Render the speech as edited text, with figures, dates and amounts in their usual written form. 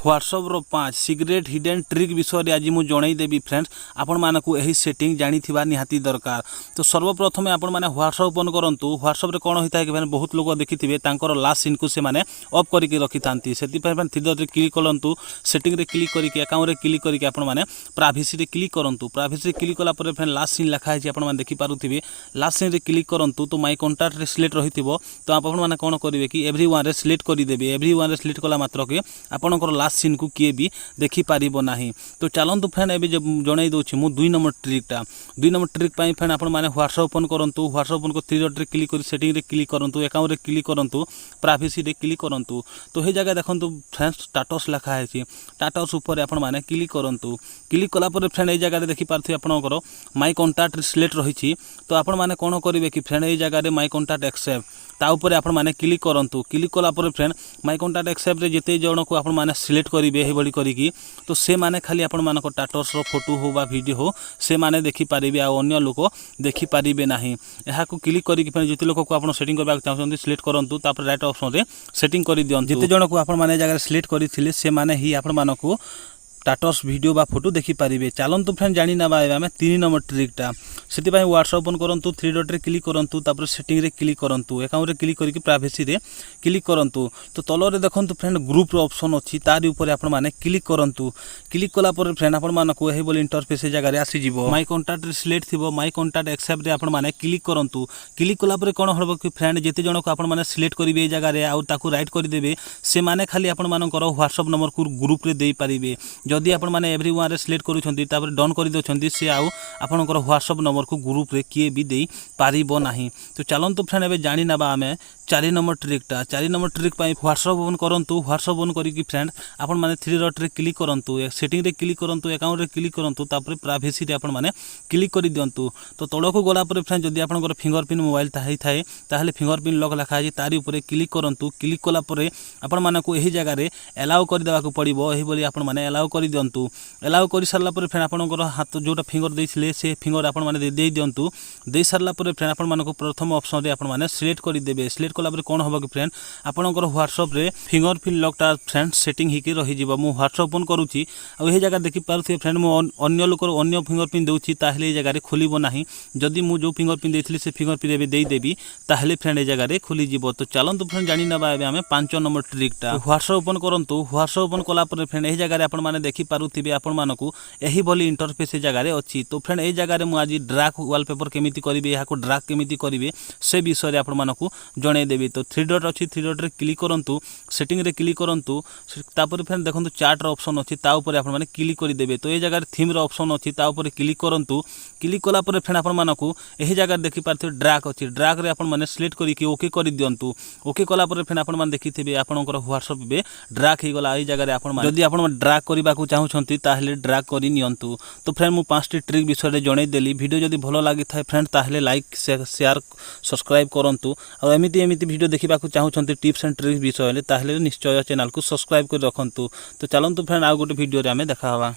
WhatsApp रो 5 secrete hidden trick विषय आज मुझे जनईदेवी फ्रेंड्स आपण मानक यही सेटिंग जानी निहाती दरकार। तो सर्वप्रथम आपण मैंने व्हाट्सएप ओपन करूँ। व्हाट्सएप कौन होता है कि बहुत लोग देखिथे लास्ट सीन को से ऑफ करके रखी था से थ्री क्लिक करूँ सेटिंग रे क्लिक करके अकाउंट क्लिक करके आपण मैंने प्राइवेसी रे क्लिक करूँ। प्राइवेसी क्लिक कलापर फ्रेंड लास्ट सीन लिखाई आप देखिपे लास्ट सीन रे क्लिक करूँ। तो माई कंटाक्ट रे सिलेक्ट रही तो आपण मैंने कौन करेंगे कि एवरीवन रे सिलेक्ट करदेवे। एवरीवन रे सिलेक्ट कला मात्र के आपणकर लास्ट सीन को किए भी देखिपर ना। तो चलतु फ्रेंड एवं जन दूसरी मुझे 2 नंबर ट्रिकटा 2 नंबर ट्रिक फ्रेंड आप व्हाट्सएप ओपन करूँ। व्हाट्सएप ओपन को 3 डॉट रे क्लिक कर सेटिंग रे क्लिक करूँ अकाउंट रे क्लिक करूँ प्राइवेसी रे क्लिक करूँ। तो ये जगह देखो फ्रेंड्स स्टाटस लिखाई स्टाटस उपर आप क्लिक करूँ। क्लिक कलापर फ्रेंड ये जगह देखिपे आपंकर माई कंटाक्ट सिलेक्ट रही। तो आपण मैंने कौन करेंगे कि फ्रेंड ये जगह माई कंटाक्ट एक्सेप्ट ताऊपर आप क्लिक करूँ। क्लिक कलापर फ्रेंड माई कंटाक्ट एक्सेप्ट जिते जन को आप सिलेक्ट करेंगे ये करी तो से माने खाली आपण मान स्टाटस फोटो हो बा वीडियो हो से माने देखिपारे अन्य लोक देखिपारे ना। यहाँ क्लिक करके जिते लोक को आप सेटिंग करने चाहते सिलेक्ट करूँ। राइट ऑप्शन रे सेटिंग कर दिखाँ जिते जन को आप जगह सिलेक्ट करते से माने ही आपण मानक स्टाटस वीडियो बा फोटो देखिपारे। चलतु फ्रेंड जानी ना आम 3 नंबर ट्रिकटा से व्हाट्सएप ओपन करूँ 3 डॉट रे क्लिक करूँ सेटिंग रे क्लिक करूँ अकाउंट रे क्लिक करके प्राइवेसी रे क्लिक करूँ। तो तलरे देखो फ्रेंड ग्रुप ऑप्शन अच्छी तार ऊपर आप क्लिक करूँ। क्लिक कलापर फ्रेंड आप इंटरफेस जगह आसीज माई कंटाक्ट रे सिलेक्ट थी माई कंटाक्ट एक्सेप्ट रे आप क्लिक करूँ। क्लिक कलापर कौन हम कि फ्रेंड जिते जन को आप सिलेक्ट करेंगे जगह आउ राइट करदे से माने खाली आप व्हाट्सएप नंबर को ग्रुप रे दे पारे। जदि आपण माने एवरीवन रे सिलेक्ट करूछंती तापर डन कर दोछंती से आउ आपनकर व्हाट्सएप नंबर को ग्रुप रे किए भी दे पारिबो नाही। तो चलंतु फ्रेंड एबे जानि नबा आमे 4 नंबर ट्रिकटा 4 नंबर ट्रिक पाई व्हाट्सएप ओपन करंतु। व्हाट्सएप ओपन करिकि फ्रेंड आपण माने 3 डॉट रे क्लिक करंतु सेटिंग रे क्लिक करंतु अकाउंट रे क्लिक करंतु तापर प्राइवेसी रे आपण माने क्लिक करि दियंतु। तो तळको गला पर फ्रेंड जदि आपनकर फिंगरप्रिंट मोबाइल थाई थाए ताहले फिंगरप्रिंट लॉक लिखा है तारि ऊपर क्लिक करंतु। क्लिक कला पर आपण माने को एही जगह रे अलाउ कर देबा को पड़िबो। एही बोली आपण माने अलाउ कर दियंतु। अलाउ कर सारा पर फ्रेंड आपनकर हाथ जोटा फिंगर देइथिले से फिंगर आपण माने दे दियंतु। दे सारा पर फ्रेंड आपण माने को प्रथम ऑप्शन रे आपण माने सिलेक्ट कर देबे। सिलेक्ट कला पर कोन होबा कि फ्रेंड आपनकर व्हाट्सएप रे फिंगरप्रिंट लॉकटा फ्रेंड सेटिंग हिकी रही जिवो। मु व्हाट्सएप ओपन करूची आ एही जगह देखि पारुथे फ्रेंड मु अन्य लोकर अन्य फिंगरप्रिंट देउची ताहले ए जगह रे खोलिबो नाही। जदि मु जो फिंगरप्रिंट देइथिले से फिंगरप्रिंट एबे देई देबी ताहले फ्रेंड ए जगह रे खोली जिवो। तो चलंतु फ्रेंड जानि नबा एबे हमें 5 नंबर ट्रिकटा व्हाट्सएप ओपन करंतु। व्हाट्सएप ओपन कला पर फ्रेंड एही जगह रे आपण माने देखि पारुथिबे आपण मानकू यही भली इंटरफेस जगह अच्छी। तो फ्रेंड ये जगह मुझे आज ड्राग वॉलपेपर केमिति करिवे यहाँ ड्राग केमिति करिवे से विषय आपण मानकू जनईदेवी। तो 3 डॉट अच्छी 3 डॉट रे क्लिक करूँ सेटिंग रे क्लिक करूँ तापर फ्रेंड देखो चार्ट ऑप्शन अच्छी ताऊपर आप क्लिक करदेवे। तो ये जगह थीम ऑप्शन अच्छी ताऊपर क्लिक करूँ। क्लिक कलापर फ्रेंड आपण मानकू यही जगह देखिपारे ड्राग अच्छी ड्राग रे आपण माने सिलेक्ट करके ओके कर दियंतु। ओके कलापर फ्रेंड आपण माने देखिथिबे आपनकर व्हाट्सएप बे ड्राग ही गला। एही जगह आपण माने जदि आपण ड्राग करबा को चाहुछंती ताहले ड्राग करि नियंतु। तो फ्रेंड मु 5टी ट्रिक विषय जणई देली। वीडियो जदि भलो लागि थाए फ्रेंड ताहले लाइक शेयर सब्सक्राइब करंतु। आ एमिति वीडियो देखिबा को चाहुछंती टिप्स एंड ट्रिक्स विषय ताहले निश्चय चैनल को सब्सक्राइब कर रखंतु। तो चलंतु फ्रेंड आ गोटे वीडियो रे हमें देखा हवा।